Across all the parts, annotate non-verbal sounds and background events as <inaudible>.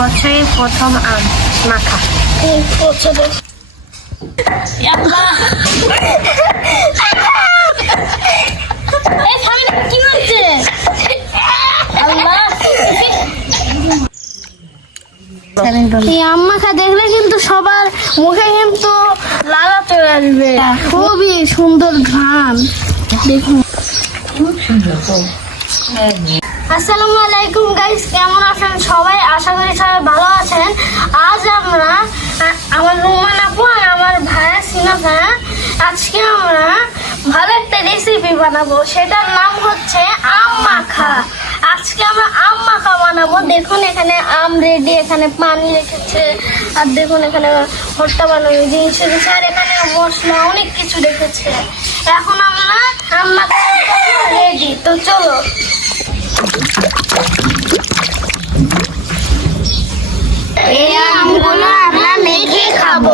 বছরের প্রথম আম, মাখা। আম্মাখা দেখলে কিন্তু সবার মুখে কিন্তু লালা চলে আসবে। খুবই সুন্দর ঘ্রাণ। দেখুন। আসসালামু আলাইকুম গাইস কেমন আছেন সবাই? আশা করি সবাই ভালো আছেন। আজ আমরা আমার রুমান আপু আর আমার ভাইয়া সিনা ভাইয়া আজকে আমরা ভালো একটা রেসিপি বানাবো। সেটার নাম হচ্ছে আম মাখা। আজকে আমরা আম মাখা বানাবো। দেখুন, এখানে আম রেডি এখানে পানি রেখেছে। আর দেখুন, এখানে ভর্তা বানানো জিনিস রেখেছে। আর এখানে মশলা, অনেক কিছু রেখেছে। এখন আমরা আম মাখা রেডি তো চলো। এই আমগুলো আমরা মেখে খাব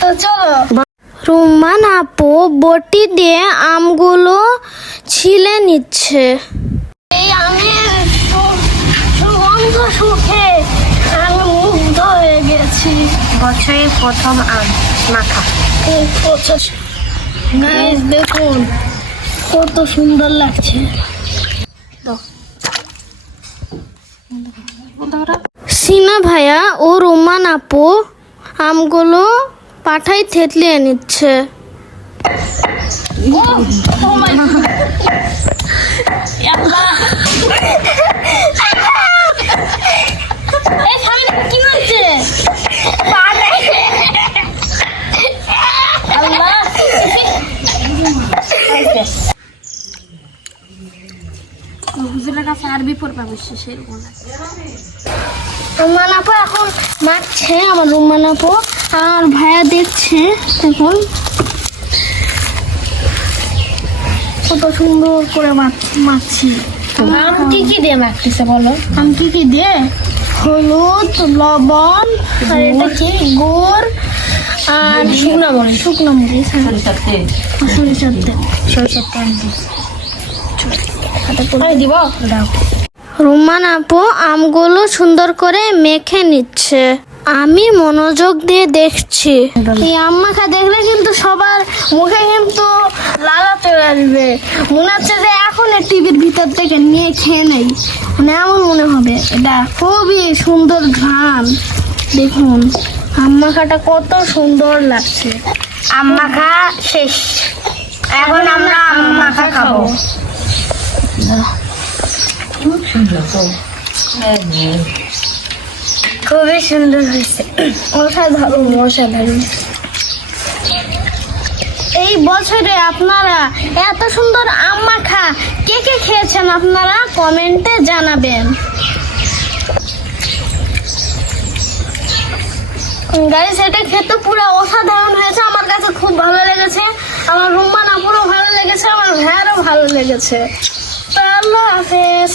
তো চলো রুমান আপু বটি দিয়ে আমগুলো ছিলে নিচ্ছে। এই আমের সুগন্ধ সুখে আমি মুগ্ধ হয়ে গেছি। বছরের প্রথম আম মাখা। গাইস দেখুন কত সুন্দর লাগছে। সিনা ভাইয়া ও রোমান আপু আমগুলো পাঠাই থেতলিয়ে নিচ্ছে <laughs> কি হচ্ছে আল্লাহ রুমান আপু এখন মাখছে আমার রুমান আপু আর ভাইয়া দেখছে এখন কত সুন্দর করে মাখ- মাখছি আম কি কি দিয়ে মাখতেছে বলো? আমি কি কি দিয়ে? হলুদ লবণ আর এটা কি? গুড় আর শুকনো মরিচ। শুকনো মরিচ হ্যাঁ। সরিষার তেল। সরিষার তেল। দিব। রুমান আপু আমগুলো সুন্দর করে মেখে নিচ্ছে। আমি মনোযোগ দিয়ে দেখছি। এই আম মাখা দেখলে কিন্তু সবার মুখে কিন্তু লালা চলে আসবে। মনে হচ্ছে যে এখন টিভির ভিতর থেকে নিয়ে খেয়ে নেই। মানে এমন মনে হবে। এটা খুবই সুন্দর ঘ্রাণ। দেখুন আম মাখাটা কত সুন্দর লাগছে। আম মাখা শেষ। এখন আমরা আম মাখা খাব। খুবই সুন্দর হয়েছে। অসাধারণ অসাধারণ। এই বছরে আপনারা এত সুন্দর আম মাখা কে কে খেয়েছেন আপনারা কমেন্টে জানাবেন। গাইস, এটা খেতে পুরো অসাধারণ হয়েছে। আমার কাছে খুব ভালো লেগেছে। আমার রুমান আপুরও ভালো লেগেছে। আমার ভাইয়েরও ভালো লেগেছে। আল্লাহ হাফেজ